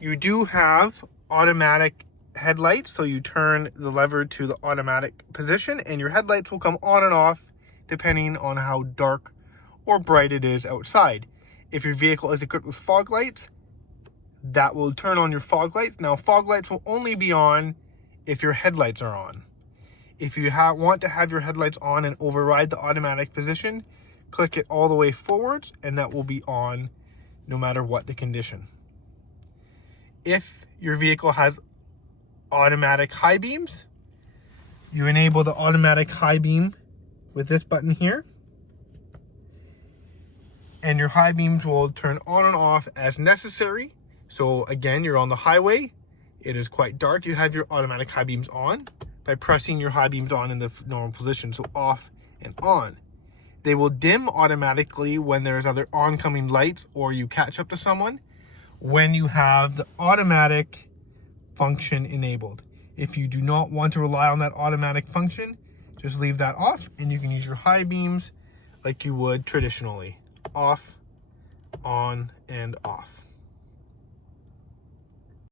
You do have automatic headlights, so you turn the lever to the automatic position and your headlights will come on and off depending on how dark or bright it is outside. If your vehicle is equipped with fog lights, that will turn on your fog lights. Now, fog lights will only be on if your headlights are on. If you want to have your headlights on and override the automatic position, click it all the way forwards and that will be on no matter what the condition. If your vehicle has automatic high beams, you enable the automatic high beam with this button here, and your high beams will turn on and off as necessary. So again, you're on the highway, it is quite dark, you have your automatic high beams on by pressing your high beams on in the normal position, so off and on. They will dim automatically when there's other oncoming lights or you catch up to someone when you have the automatic function enabled. If you do not want to rely on that automatic function, just leave that off and you can use your high beams like you would traditionally. Off, on, and off.